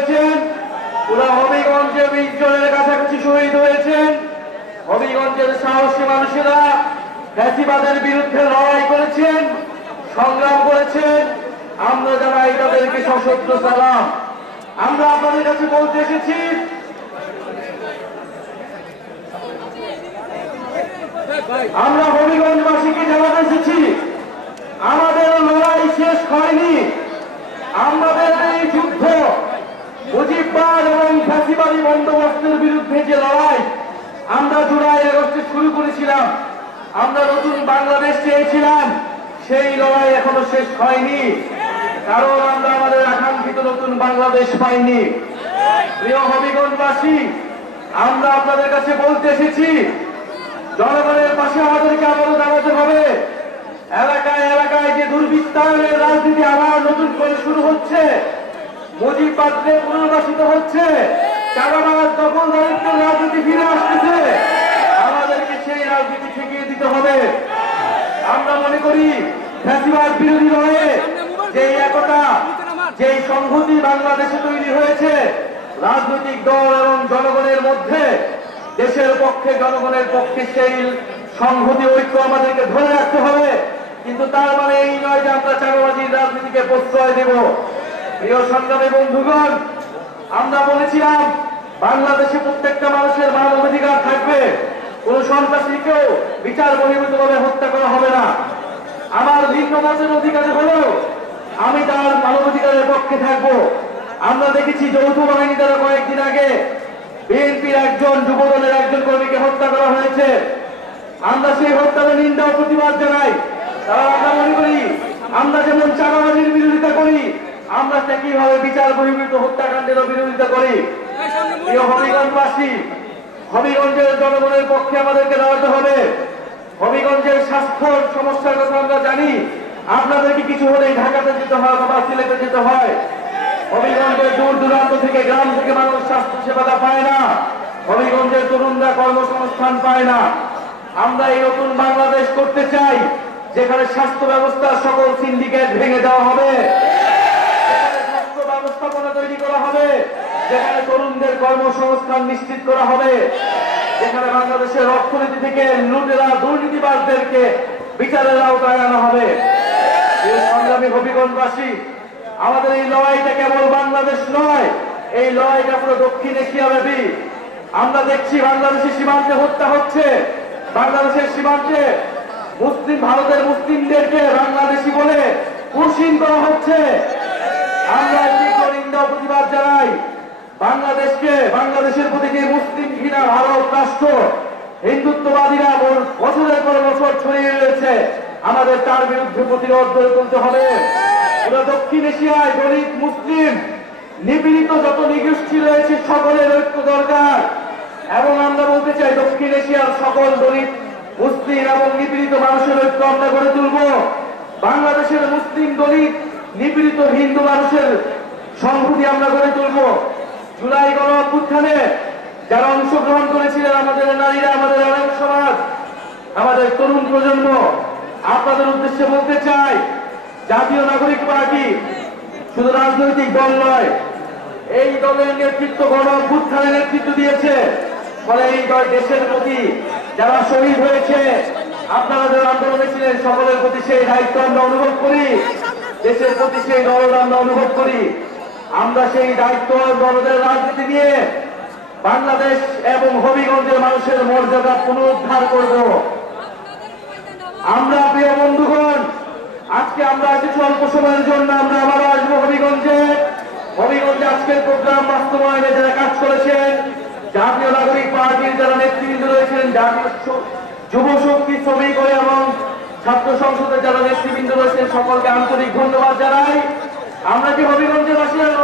হয়েছেন ওরা হবিগঞ্জে বিশ কাছাকাছি শহীদ হয়েছেন। হবিগঞ্জের সাহসী মানুষেরা ফ্যাসিবাদের বিরুদ্ধে লড়াই করেছেন, সংগ্রাম করেছেন। আমরা জানাই তাদেরকে সশস্ত্র সালাম। আমরা আপনাদের কাছে বলতে এসেছি। আমরা হবিগঞ্জবাসীকে জানাতে এসেছি, আমাদের লড়াই শেষ হয়নি। আমাদের এই যুদ্ধ মুজিববাদ এবং ফ্যাসিবাদী বন্দোবস্তের বিরুদ্ধে যে লড়াই, আমরা জুলাই আগস্টে শুরু করেছিলাম। আমরা নতুন বাংলাদেশ চেয়েছিলাম। সেই লড়াই এখনও শেষ হয়নি। কারণ আমরা আমাদের আকাঙ্ক্ষিত নতুন বাংলাদেশ পাইনি। প্রিয় হবিগঞ্জবাসী আমরা আপনাদের কাছে বলতে এসেছি, জনগণের পাশে আমাদেরকে আবারও দাঁড়াতে হবে। এলাকায় এলাকায় যে দুর্বৃত্তায়নের রাজনীতি আবার নতুন করে শুরু হচ্ছে, মুজিব পাত্রে পুনর্বাসিত হচ্ছে। চারাবাজ দখল দারিদ্রের রাজনীতি ফিরে আসতেছে, আমাদেরকে সেই রাজনীতি ঠেকিয়ে দিতে হবে। আমরা মনে করি ফ্যাসিবাদ বিরোধী লড়াইয়ে যে একতা যে সংহতি বাংলাদেশে তৈরি হয়েছে, রাজনৈতিক দল এবং জনগণের মধ্যে, দেশের পক্ষে, জনগণের পক্ষে সেই সংহতি, ঐক্য আমাদেরকে ধরে রাখতে হবে। কিন্তু তার মানে এই নয় যে আমরা চাঁদাবাজির রাজনীতিকে প্রশ্রয় দেব। প্রিয় সংগ্রামী বন্ধুগণ আমরা বলেছিলাম, বাংলাদেশে প্রত্যেকটা মানুষের মানব অধিকার থাকবে। কোন সন্ত্রাসীকেও বিচার বহির্ভূতভাবে হত্যা করা হবে না। আমার ভিন্ন মতের অধিকার হলেও আমি তার মানবাধিকারের পক্ষে থাকব। আমরা দেখেছি যৌথ বাহিনী দ্বারা কয়েকদিন আগে বিএনপির একজন, যুবদলের একজন কর্মীকে হত্যা করা হয়েছে। আমরা সেই হত্যার নিন্দা ও প্রতিবাদ জানাই। কারণ আমরা মনে করি, আমরা যেমন চাঁদাবাজির বিরোধিতা করি আমরা একইভাবে বিচার বহির্ভূত হত্যাকাণ্ডের বিরোধিতা করি? হবিগঞ্জবাসী, হবিগঞ্জের জনগণের পক্ষে আমাদেরকে দাঁড়াতে হবে। হবিগঞ্জের স্বাস্থ্য সমস্যার কথা আমরা জানি। আপনাদেরকে কিছু হলেই ঢাকাতে যেতে হয় বা সিলেটে যেতে হয়। হবিগঞ্জের দূর দূরান্ত থেকে, গ্রাম থেকে মানুষ স্বাস্থ্য সেবাটা পায় না। হবিগঞ্জের তরুণরা কর্মসংস্থান পায় না। আমরা এই নতুন বাংলাদেশ করতে চাই, যেখানে স্বাস্থ্য ব্যবস্থার সকল সিন্ডিকেট ভেঙে দেওয়া হবে। ব্যবস্থাপনা তৈরি করা হবে, যেখানে তরুণদের কর্মসংস্থান নিশ্চিত করা হবে, যেখানে বাংলাদেশের অর্থনীতি থেকে লুটেরা, দুর্নীতিবাজদেরকে বিচারের আওতায় আনা হবে। সংগ্রামী হবিগঞ্জবাসী আমাদের এই লড়াইটা কেবল বাংলাদেশ নয়, এই লড়াইটা পুরো দক্ষিণ এশিয়া ব্যাপী। আমরা দেখছি বাংলাদেশের সীমান্তে হত্যা হচ্ছে, বাংলাদেশের সীমান্তে মুসলিম, ভারতের মুসলিমদেরকে বাংলাদেশি বলে কুশিন করা হচ্ছে। আমরা নিন্দা প্রতিবাদ জানাই। বাংলাদেশকে, বাংলাদেশের প্রতি যে মুসলিম ঘৃণা ভারত রাষ্ট্র, হিন্দুত্ববাদীরা বছরের পর বছর ছড়িয়ে রয়েছে। আমাদের তার বিরুদ্ধে প্রতিরোধ গড়ে তুলতে হবে। পুরো দক্ষিণ এশিয়ায় দলিত মুসলিম, নিপীড়িত যত নিগোষ্ঠী রয়েছে, সকলের ঐক্য দরকার। এবং আমরা বলতে চাই, দক্ষিণ এশিয়ার সকল দলিত মুসলিম এবং নিপীড়িত মানুষের ঐক্য আমরা গড়ে তুলব। বাংলাদেশের মুসলিম দলিত, নিপীড়িত হিন্দু মানুষের সংহতি আমরা গড়ে তুলব। জুলাই গণ অভ্যুত্থানে যারা অংশগ্রহণ করেছিলেন আমাদের নারীরা, আমাদের আলেম সমাজ, আমাদের তরুণ প্রজন্ম, আপনাদের উদ্দেশ্যে বলতে চাই, জাতীয় নাগরিক পার্টি শুধু রাজনৈতিক দল নয়, এই দলের নেতৃত্ব গণ অভ্যুত্থানের নেতৃত্ব দিয়েছে। ফলে এই দল দেশের প্রতি যারা শহীদ হয়েছে, আপনারা যারা আন্দোলনে ছিলেন, সকলের প্রতি সেই দায়িত্ব আমরা অনুভব করি। দেশের প্রতি সেই দরদ আমরা অনুভব করি। আমরা সেই দায়িত্ব দরদের রাজনীতি নিয়ে বাংলাদেশ এবং হবিগঞ্জের মানুষের মর্যাদা পুনরুদ্ধার করব। আমরা প্রিয় বন্ধুগণ, আজকে আমরা কিছু অল্প সময়ের জন্য আমরা আবার আসব হবিগঞ্জে। হবিগঞ্জে আজকের প্রোগ্রাম বাস্তবায়নে যারা কাজ করেছেন, জাতীয় নাগরিক পার্টির যারা নেতৃবৃন্দ রয়েছেন যুব শক্তি, শ্রমিক এবং ছাত্র সংসদের যারা নেতৃবৃন্দ রয়েছেন, সকলকে আন্তরিক ধন্যবাদ জানাই। আমরা কি হবিগঞ্জের লড়াই